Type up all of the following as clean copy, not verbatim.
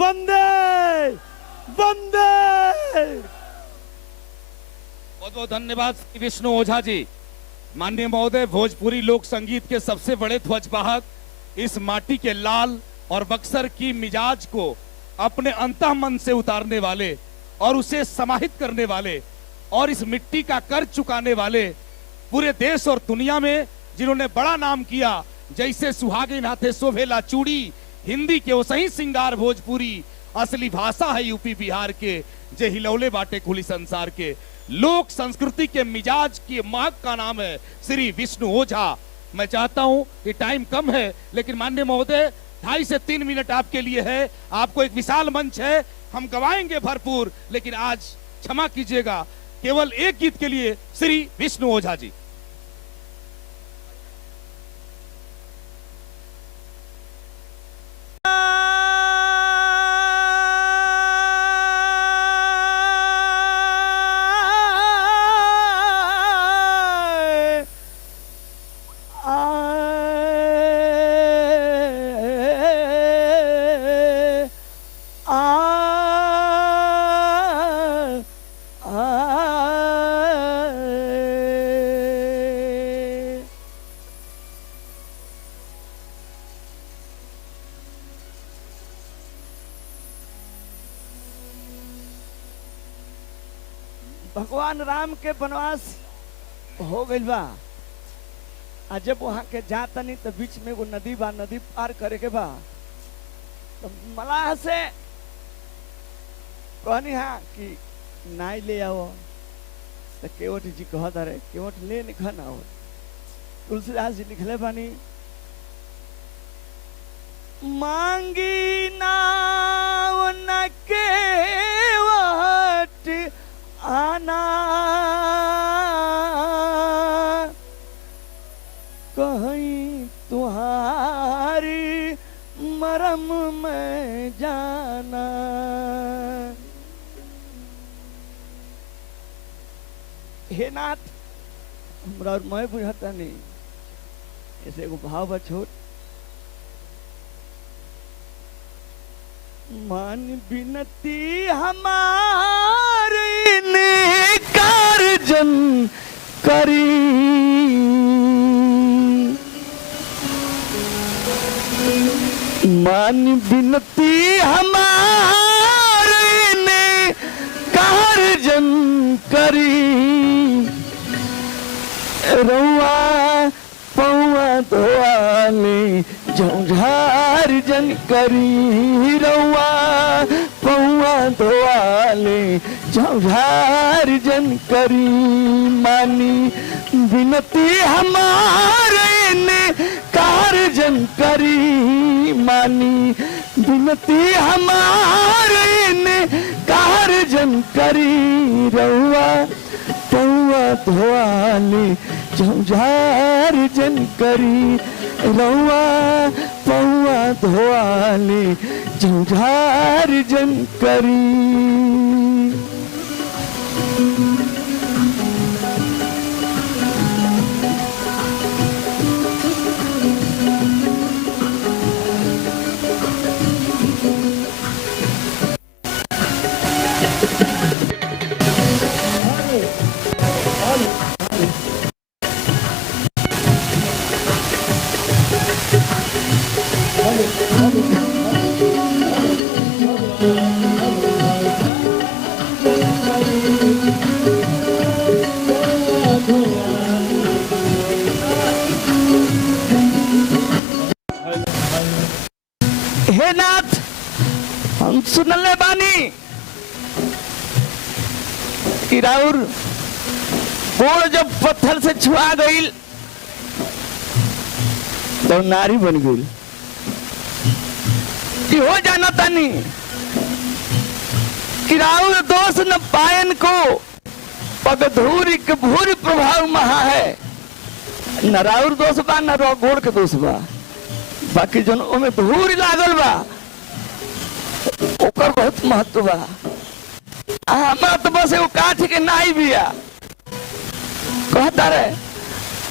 वंदे वंदे। बहुत बहुत धन्यवाद श्री विष्णु ओझा जी। माननीय महोदय, भोजपुरी लोक संगीत के सबसे बड़े ध्वजवाहक, इस माटी के लाल और बक्सर की मिजाज को अपने अंतः मन से उतारने वाले और उसे समाहित करने वाले और इस मिट्टी का कर्ज चुकाने वाले, पूरे देश और दुनिया में जिन्होंने बड़ा नाम किया, जैसे सुहागिन हाथे शोभेला चूड़ी, हिंदी के वो सही सिंगार भोजपुरी, असली भाषा है यूपी बिहार के, जे हिलौले बाटे खुली संसार के, लोक संस्कृति के मिजाज की महक का नाम है श्री विष्णु ओझा। मैं चाहता हूं कि टाइम कम है, लेकिन माननीय महोदय 2.5 से 3 मिनट आपके लिए है। आपको एक विशाल मंच है, हम गवाएंगे भरपूर, लेकिन आज क्षमा कीजिएगा, केवल एक गीत के लिए श्री विष्णु ओझा जी। भगवान राम के वनवास हो गइल बा। आज जब वहां के जातनी तो बीच में वो नदी बा, नदी पार करे के बा। तो मलाह से कहनी हा कि नाई ले आओ, तो केवट जी कहत रहे केवट ले निखन आओ। तुलसीदास जी लिखले बानी, मांगी नाव न केवट आना, कहीं तुम्हारी मरम में जाना। हे नाथ, हमरा और मैं बुझाता नहीं, ऐसे एगो भाव बा छोट। मान बिनती हमारी कार्जन करी, मान बिनती हमारी ने कार्जन करी। रउआ पौआ धोआले झौझार जन करी, रउआ पौआ धोआले झौझार जन करी। मानी बिनती हमारे ने कार्जन करी, मानी बिनती हमारे ने कार्जन करी। रउआ पौआ धोआले झौझार जन करी, रउआ पौआ धोआले झौझार जन करी। हे नाथ, हम सुनले बानी कि राउर गोड़ जब पत्थर से छुआ गई तो नारी बन गई। हो जाना तानी कि राउर दोष न पायन को पगधूरी के भूरी प्रभाव महा है। न राउर दोष बा न गोड़ के दोष बा, बाकी जन ओमे धूरी लागल बा ओकर बहुत महत्व बा। हमरा तो बस एगो काठ के नाई बिया, कहता रहे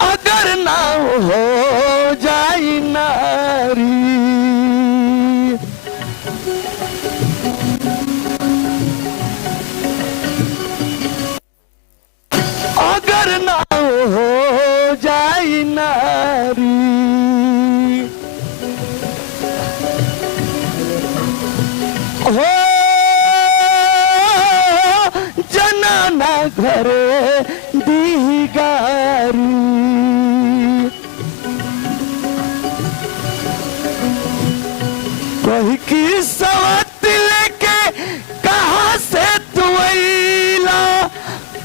अगर ना हो जाई नारी हो जनाना घरे दी गारी। कही की सवत लेके कहाँ से तू अइला,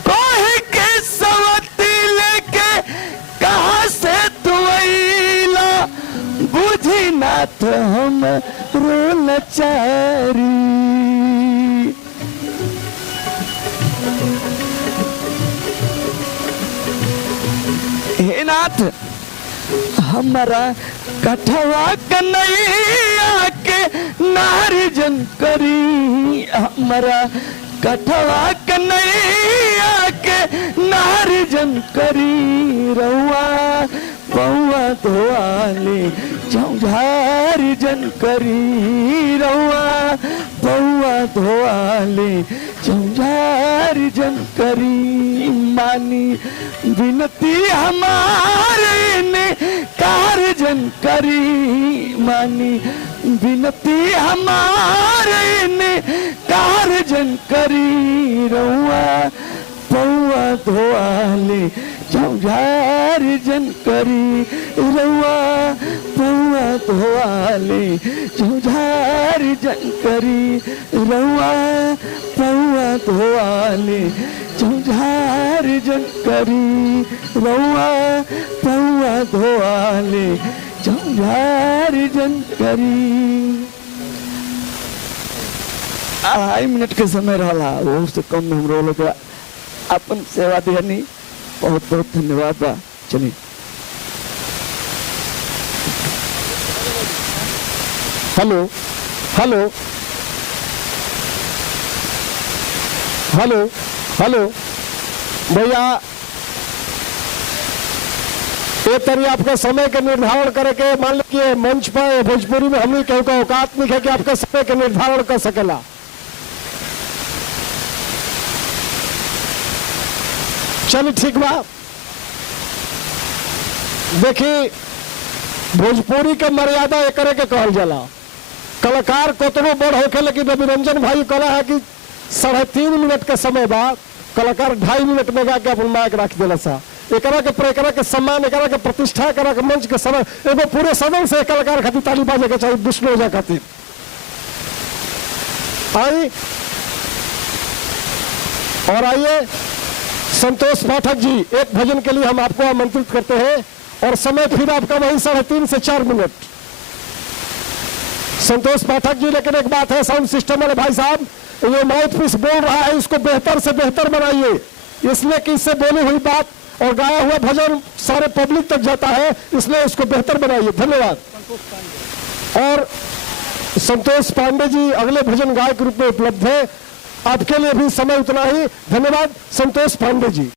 कही के सवत लेके कहाँ से तू अइला, बुझी नाथ हम रोलचारी। हे नाथ हमारा कठवा कन्हैया के नारिजन करी, हमारा कठवा कन्हैया के नारिजन करी। रउआ पौआ धोआले झौझारी जन करी, रउआ पौआ धोआले झौझारी जन करी। मानी विनती हमारे ने कारजन करी, मानी विनती हमारे ने कारजन करी। रउआ पौआ धोआले झौझारी जन करी, रउआ पौआ धोआले झौझारी जन करी, रउआ पौआ धोआले झौझारी जन करी, रउआ पौआ धोआले झौझारी जन करी। 2.5 मिनट के समय रहा, वो से कम में हम लोग अपन सेवा देनी। बहुत बहुत धन्यवाद बा। चलिए हेलो हेलो हेलो हेलो भैया, ये तरी आपका समय के निर्धारण करके मान लीजिए मंच पर भोजपुरी में हम केहू का औकात नहीं है कि आपका समय के निर्धारण कर सकेला। चलिए ठीक बा। देखिए भोजपुरी के मर्यादा एक के कहल जाला। कलाकार कतनो बड़ होके, लेकिन रविरंजन भाई कला है कि 3.5 मिनट के समय बाद कलाकार 2.5 मिनट में गा के अपन माइक रख दिला सा। एकरा के सम्मान, एकरा के प्रतिष्ठा, एकरा के मंच के समय एगो पूरे सदन से कलाकार खातिर ताली बाजे के चाहिए, विष्णु ओझा खातिर। आई और आइए संतोष पाठक जी, एक भजन के लिए हम आपको आमंत्रित करते हैं और समय फिर आपका वही 3.5 से 4 मिनट। संतोष पाठक जी, लेकिन एक बात है साउंड सिस्टम वाले भाई साहब, ये माउथ पीस बोल रहा है, इसको बेहतर से बेहतर बनाइए, इसलिए कि इससे बोली हुई बात और गाया हुआ भजन सारे पब्लिक तक जाता है, इसलिए इसको बेहतर बनाइए। धन्यवाद। और संतोष पांडे जी अगले भजन गायक के रूप में उपलब्ध है। आपके लिए भी समय उतना ही। धन्यवाद संतोष पांडे जी।